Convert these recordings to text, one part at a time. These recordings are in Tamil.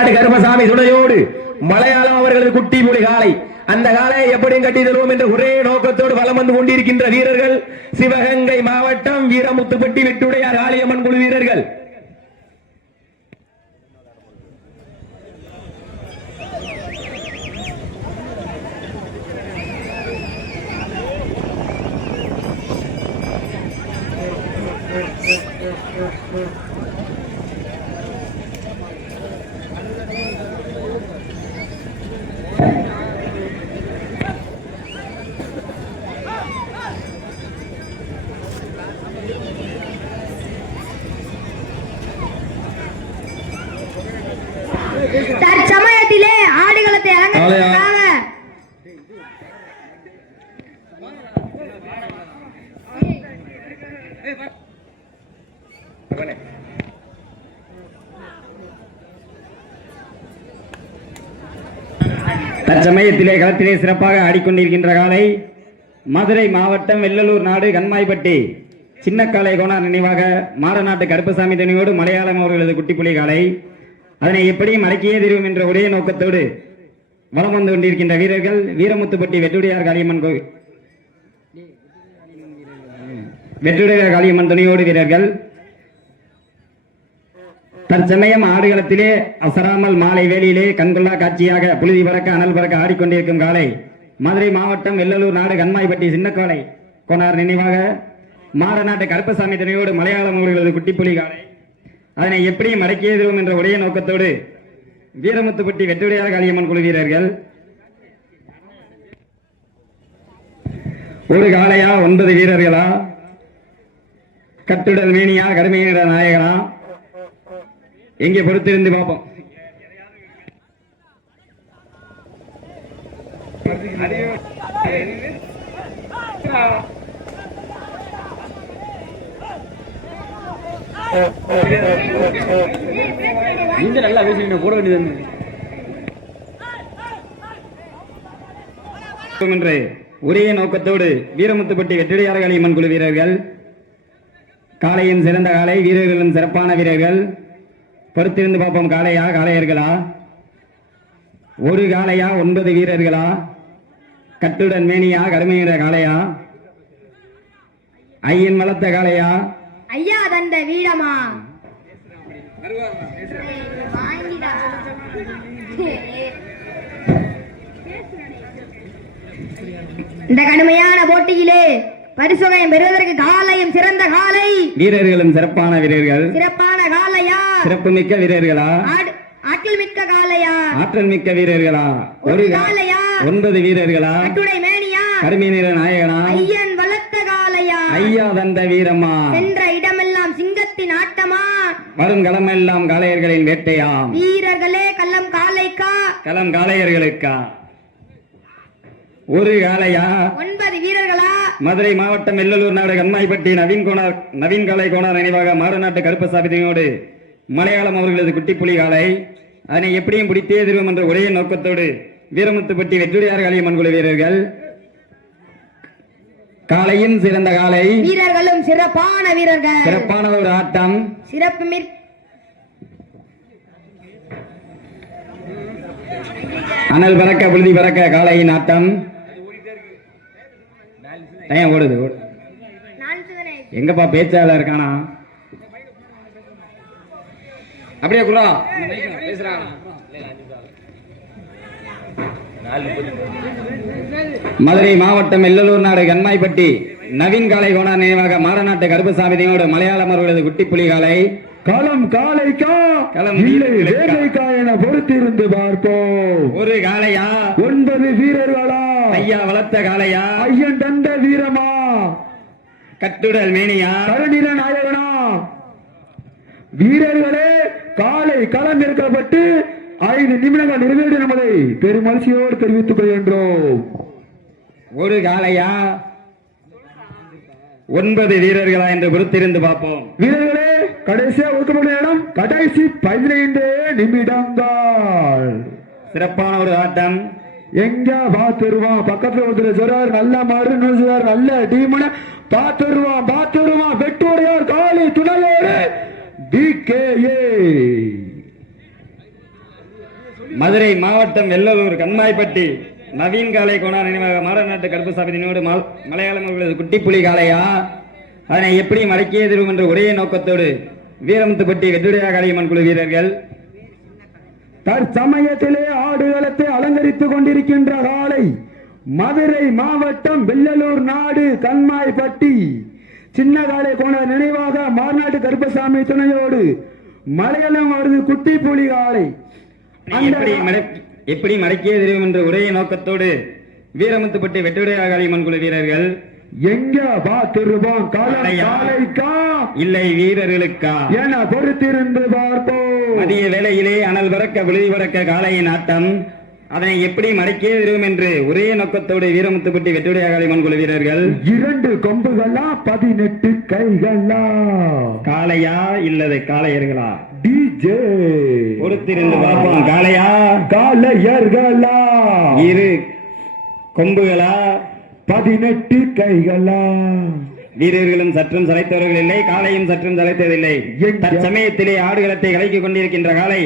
மாரநாடு கருப்பசாமி துணையோடு மலையாளம் அவர்களது குட்டி புலி காலை. அந்த காலை எப்படியும் கட்டி தருவோம் என்ற ஒரே நோக்கத்தோடு வலம் வந்து கொண்டிருக்கின்ற வீரர்கள் சிவகங்கை மாவட்டம் வீரமுத்துப்பட்டி வெட்டுடையார் காளியம்மன் குழு வீரர்கள். தற்சமயத்திலே ஆடுகளத்தை அலங்கரிப்பதற்காக தற்சமயத்திலே களத்திலே சிறப்பாக ஆடிக்கொண்டிருக்கின்ற காலை மதுரை மாவட்டம் வெள்ளலூர் நாடு கண்மாய்பட்டி சின்னக்காலை கோனார் நினைவாக மாரநாட்டு கருப்பசாமி தனியோடு மலையாளம் அவர்களது குட்டிப்புலி காலை. அதனை எப்படியும் அடக்கியே தருவோம் என்ற ஒரே நோக்கத்தோடு வலம் வந்து கொண்டிருக்கின்ற வீரர்கள் வீரமுத்துப்பட்டி வெட்டுடையார் காளியம்மன் கோவில் வெட்டுடையார் காளியம்மன் துணையோடு வீரர்கள். தற்சமயம் ஆடுகளத்திலே அசராமல் மாலை வேளையிலே கண்கொள்ளா காட்சியாக புழுதி பறக்க அனல் பறக்க ஆடிக்கொண்டிருக்கும் காலை மதுரை மாவட்டம் வெள்ளலூர் நாடு கண்மாய்பட்டி சின்னக்காலை கோனார் நினைவாக மாரநாட்டு கருப்பசாமி துணையோடு மலையாளம் அவர்களது குட்டிப்புலி காலை. அதனை எப்படியும் அடக்கியே தருவோம் என்ற ஒரே நோக்கத்தோடு வீரமுத்துப்பட்டி வெட்டுடையார் காளியம்மன் குழு வீரர்கள். ஒரு காளையா 9 வீரர்களா? கட்டுடல் மேனியா கருமையிட நாயகனா? எங்கே பொறுத்திருந்து பார்ப்போம். நீங்க நல்லா பேசுறீங்க போட வேண்டியது என்று ஒரே நோக்கத்தோடு வீரமுத்துப்பட்டி வெட்டுடையார் காளியம்மன் குழு வீரர்கள். காளையின் சிறந்த காலை, வீரர்களும் சிறப்பான வீரர்கள். பொறுத்திருந்து பார்ப்போம். காளையா காளையர்களா? ஒரு காளையா 9 வீரர்களா? கட்டுடன் மேனியா கருமையிட காளையா? ஐயன் வளர்த்த காளையா? ஐயா தந்த வீரமா? இந்த கடுமையான போட்டியிலே பரிசுகையும் பெறுவதற்கு காலையும் சிறந்த காலை, வீரர்களும் சிறப்பான வீரர்கள். சிறப்பான காலையா? சிறப்பு மிக்க வீரர்களா? ஆற்றல் மிக்க காலையா? ஆற்றல் மிக்க வீரர்களா? ஒரு காலையா? 9 வீரர்களா? கட்டுடை மேனியா கருமை நிற நாயகனா? ஐயன் வளர்த்த காலையா? ஐயா தந்த வீரமா? சென்ற இடமெல்லாம் சிங்கத்தின் ஆட்டமா? வரும் களமெல்லாம் காளையர்களின் வேட்டையா? வீரர்களே களம் காளைக்கா? களம் காளையர்களுக்கா? ஒரு காளையா? 9 வீரர்களா? மதுரை மாவட்டம் வெள்ளலூர் நாடு கண்மாய்பட்டி நவீன் காளை கோனார் நினைவாக மாரநாட்டு கருப்பசாமியோடு மலையாளம் அவர்களது குட்டிப்புலி காலை. அதனை எப்படியும் பிடித்தே தருவோம் என்ற ஒரே நோக்கத்தோடு வீரமுத்துப்பட்டி வெட்டுடையார் காளியம்மன் குழு வீரர்கள். காலையும் சிறந்த காலை, வீரர்களும் சிறப்பான வீரர்கள். சிறப்பான ஒரு ஆட்டம், சிறப்பு அனல் பறக்க புழுதி பறக்க காளையின் ஆட்டம். ஓடுது எங்கப்பா பேச்சாளர் இருக்கானா? அப்படியே குரா மதுரை மாவட்டம் வெள்ளலூர் நாடு கண்மாய்பட்டி நவீன் காளை கோனார் நினைவாக மாரநாட்டு கருப்பசாமியோடு மலையாளம் அவர்களது குட்டிப்புலி காலை. களம் காளைக்கா களம் வேலைக்கா என பொறுத்திருந்து பார்ப்போம். ஒரு காளையா? 9 வீரர்களா? ஐயா வளர்த்த காளையா? ஐயன் தந்த வீரமா? கட்டுடல் மேனியா கருநிற நாயகனா? வீரர்களே, காலை களம் இருக்கப்பட்டு 5 நிமிடங்கள் நிறைவேறும் என்பதை பெருமகிழ்ச்சியோடு தெரிவித்துக் கொள்கின்றோம். ஒரு காளையா? 9 வீரர்களா என்று பொறுத்திருந்து பார்ப்போம். வீரர்களே, கடைசியா ஒதுக்கப்பட்ட இடம் கடைசி 15 நிமிடங்கள். சிறப்பான ஒரு ஆட்டம். எங்க பாத்துருவான்? பக்கத்துல ஒருத்தர் சொல்றாரு நல்ல மாறு, நல்ல டீம்னு. பாத்துருவான் வெட்டுடையார் காளி துணையோடு DKA மதுரை மாவட்டம் வெள்ளலூர் கண்மாய்பட்டி நவீன் காலை கோணார் நினைவாக மாடநாட்டு கருப்புசாமி நினைவோடு மலையாளம் அவர்களது குட்டிப்புலி காளையா அதனை எப்படி மடக்கியே தரும் என்ற ஒரே நோக்கத்தோடு வீரமுத்துப்பட்டி வெற்றிடையா காளியம்மன் குழு வீரர்கள் தற்சமயத்திலே ஆடுகளத்தை அலங்கரித்துக் கொண்டிருக்கின்ற காலை மதுரை மாவட்டம் வெள்ளலூர் நாடு கண்மாய்பட்டி சின்ன காலை கோணார் நினைவாக மாநாட்டு கருப்பசாமி துணையோடு மலையாளம் அவரது குட்டி புலி காலை எப்படி மடக்கியே தெரியும் என்ற ஒரே நோக்கத்தோடு வீரமுத்துப்பட்டி வெற்றிடையா காளியம்மன் குழு வீரர்கள் எங்க பார்த்திருப்போம் காலைக்கா இல்லை வீரர்களுக்கா என பொறுத்திருந்து பார்ப்போம். மதிய வேளையிலே அனல் பறக்க விழுதி பறக்க காளையின் ஆட்டம் அதனை எப்படி மடக்கியே தரும் என்று ஒரே நோக்கத்தோடு வீரமுத்துப்பட்டி வெற்றிடையா காளியம்மன் குழு வீரர்கள் 2 கொம்புகளா 18 கைகளா காளையா இல்லது காளையர்களா டிஜே பொறுத்திருந்து பார்ப்போம். காளையா காளையர்களா 2 கொம்புகளா 18 கைகளா வீரர்களும் சற்றும் சளைத்தவர்கள் இல்லை காளையும் சற்றும் சளைத்ததில்லை. தற்சமயத்திலே ஆடுகளத்தை கலைக்கிக் கொண்டிருக்கின்ற காளை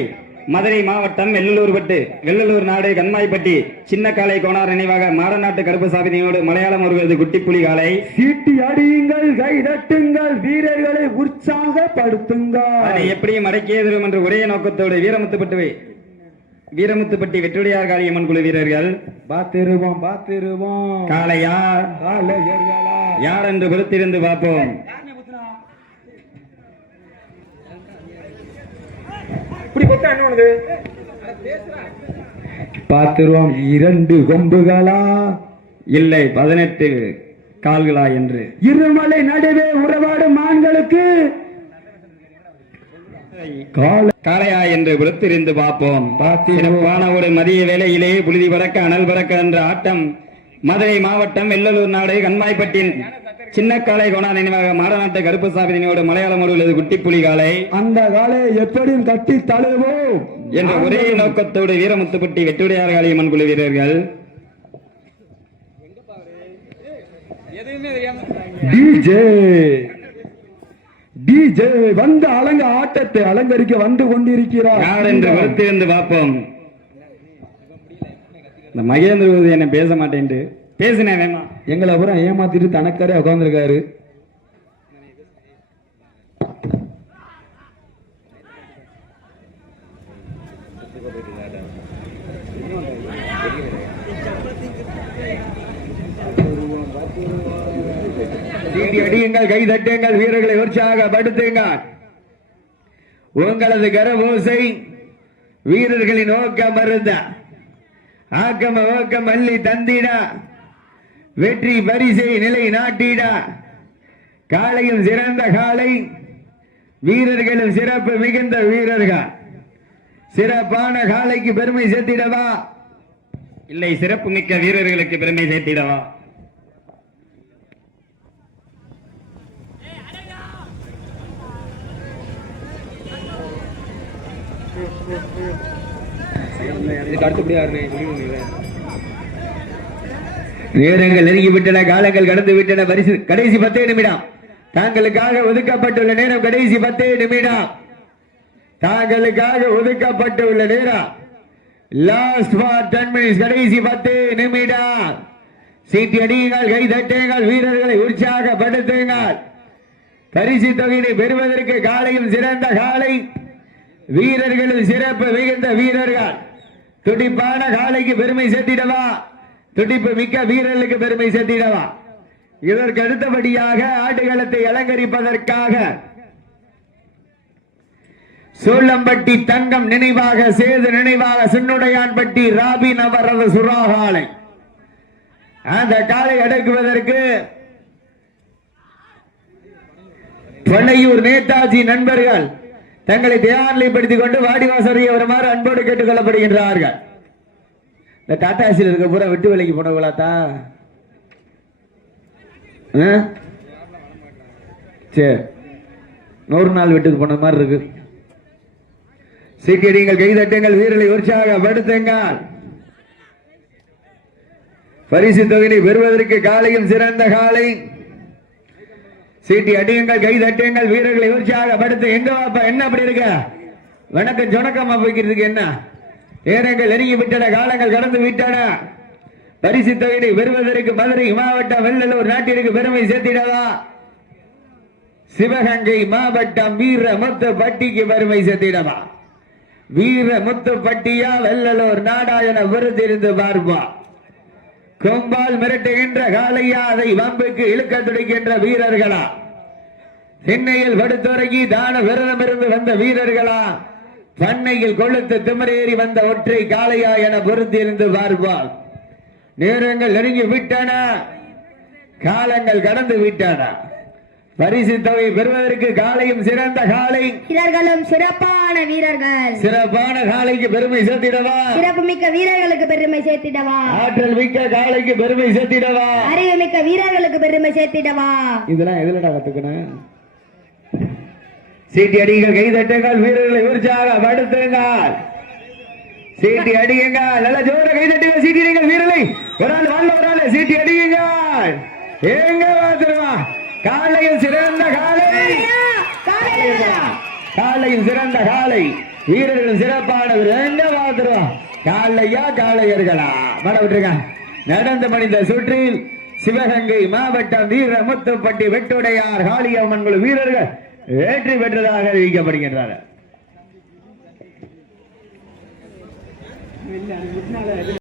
மதுரை மாவட்டம் வெள்ளலூர் நாடு கண்மாய்பட்டி சின்ன காளை கோணார் நினைவாக மாடநாட்டு கருப்புசாமியோடு மலையாளம் ஒருவது குட்டிப்புலி காளை. சீட்டி அடியுங்கள், கைதட்டுங்கள், வீரர்களை உற்சாகப்படுத்துங்கள். அதை எப்படி மடக்கியே தரும் என்ற ஒரே நோக்கத்தோடு வீரமுத்துப்பட்டி வெற்றிடையார் காளியம்மன் குழு வீரர்கள் பார்த்திருவோம் காளையா காளையர்களா யார் என்று பொறுத்திருந்து பார்ப்போம். பார்த்திருவோம் 2 கொம்புகளா இல்லை 18 கால்களா என்று இருமலை நடுவே உறவாடும் ஆண்களுக்கு காளையா என்று பொறுத்திருந்து பார்ப்போம். சிறப்பான ஒரு மதிய வேளையிலே புழுதி பறக்க அனல் பறக்க என்ற ஆட்டம் மதுரை மாவட்டம் வெள்ளலூர் நாடு கண்மாய்பட்டின் சின்ன காளை கோணார் நினைவாக மாடநாட்டு கருப்புசாமியோடு மலையாளம் உள்ளது குட்டிப்புலி காளை. அந்த காலை எப்படியும் கட்டி தழுவோம் என்ற ஒரே நோக்கத்தோடு வீரமுத்துப்பட்டி வெற்றிடையார் காளியம்மன் குழு வீரர்கள் டிஜே வந்து ஆட்டத்தை அலங்கரிக்க வந்து கொண்டிருக்கிறார். யார் என்று பொறுத்திருந்து பார்ப்போம். இந்த மகேந்திர என்ன பேச மாட்டேன்ட்டு பேசினேன் வேமா எங்களை அப்புறம் ஏமாத்திட்டு தனக்காரே உட்கார்ந்துருக்காரு. அடியுங்கள், கை தட்டுங்கள், வீரர்களை உற்சாகப்படுத்துங்கள். உங்களது கரபூசை வீரர்களின் ஓக்கம் மருந்த ஆக்கம ஓக்கம் அள்ளி தந்திட வெற்றி பரிசை நிலை நாட்டிட காளையும் சிறந்த காளை வீரர்களும் சிறப்பு மிகுந்த வீரர்கள் சிறப்பான காளைக்கு பெருமை சேர்த்திடவா இல்லை சிறப்பு மிக்க வீரர்களுக்கு பெருமை சேர்த்திடவா? நேரங்கள் நெருங்கிவிட்டன, காலங்கள் கடந்து விட்டன. பரிசு கடைசி 10 நிமிடம் தாங்களுக்காக ஒதுக்கப்பட்டுள்ள நேரம். கடைசி 10 நிமிடம் தாங்களுக்காக ஒதுக்கப்பட்டுள்ள நேரம். Last for 10 minutes. கடைசி 10 நிமிடம். சீட்டி அடியுங்கள், கை தட்டுங்கள், வீரர்களை உற்சாகப்படுத்துங்கள். பரிசு தொகையை பெறுவதற்கு காலையும் சிறந்த காலை வீரர்களும் சிறப்பு மிகுந்த வீரர்கள். துடிப்பான காலைக்கு பெருமை சேர்த்திடவா, துடிப்பு மிக்க வீரர்களுக்கு பெருமை சேர்த்திடவா? இதற்கு அடுத்தபடியாக ஆடுகளத்தை அலங்கரிப்பதற்காக சோளம்பட்டி தங்கம் நினைவாக, சேது நினைவாக, சின்னுடையான்பட்டி ராபின் அவரது சுறாகாலை. அந்த காலை அடக்குவதற்கு பொன்னையூர் நேதாஜி நண்பர்கள் தங்களை தயார்நிலைப்படுத்திக் கொண்டு வாடிவாசரையை வருமாறு அன்போடு கேட்டுக் கொள்ளப்படுகின்றார்கள். இந்த டாடாசியில் இருக்க பூரா வெட்டு வேலைக்கு போனவங்களாத்தா? சரி, 100 நாள் வெட்டுக்கு போன மாதிரி இருக்கு. சீக்கிரங்கள், கைதட்டுங்கள், வீரர்களை உற்சாகப்படுத்துங்கள். பரிசு தொகையை பெறுவதற்கு காலையும் சிறந்த காலை. சீட்டி அடியுங்கள், கை தட்டுங்கள், வீரர்களை உற்சாகப்படுத்து. எங்க வாப்பா, என்ன அப்படி இருக்க? வணக்கம் சொணக்கமா போய்க்கிறதுக்கு என்ன நேரங்கள் நெருங்கி விட்டன, காலங்கள் கடந்து விட்டன. பரிசு தொகையை பெறுவதற்கு மதுரை மாவட்டம் வெள்ளலூர் நாட்டிற்கு பெருமை சேர்த்திடவா? சிவகங்கை மாவட்டம் வீரமுத்துப்பட்டிக்கு பெருமை சேர்த்திடவா? வீரமுத்துப்பட்டியா வெள்ளலூர் நாடா என விருந்திருந்து பார்ப்பா. கொம்பால் மிரட்டுகின்ற காளையா, அதை வம்புக்கு இழுக்க துடிக்கின்ற வீரர்களா? சென்னையில் படுத்துறங்கி தான விரதம் இருந்து வந்த வீரர்களா? பண்ணையில் கொளுத்து திமரேறி வந்த ஒற்றை காளையா என பொருத்தியிருந்து பார்ப்பால். நேரங்கள் நெருங்கி விட்டன, காலங்கள் கடந்து விட்டன. பரிசு தொகை பெறுவதற்கு காளையும் சிறந்த காளை, வீரர்களும் சிறப்பான வீரர்கள். சிறப்பான காளைக்கு பெருமை சேர்த்திடவா? சிறப்பு மிக்க வீரர்களுக்கு பெருமை சேர்த்திடவா? ஆற்றல் மிக்க காளைக்கு பெருமை சேர்த்திடவா? அறிவு மிக்க வீரர்களுக்கு பெருமை சேர்த்திடவா? இதெல்லாம் எதுலடா கத்துக்கணும்? சீட்டி அடிகள், கைதட்டுங்கள், வீரர்களை உற்சாகப்படுத்துங்கள். சீட்டி அடியுங்கள், நல்ல ஜோர கைதட்டுங்கள், சீட்டி அடிங்கள் வீரர்களை. ஒரு ஆள் வாழ்ல, ஒரு ஆள் சீட்டி அடியுங்கள். எங்க பார்த்துருவா? காலையில் சிறந்த காலை, காலையில் சிறந்த காலை, வீரர்கள் சிறப்பானவர். எங்க பார்த்துருவா? காலையா காளையர்களா? மட விட்டுருங்க. நடந்து மனித சுற்றில் சிவகங்கை மாவட்டம் வீரமுத்துப்பட்டி வெட்டுடையார் காளியம்மன் குழு வீரர்கள் வெற்றி பெற்றதாக அறிவிக்கப்படுகின்றனர்.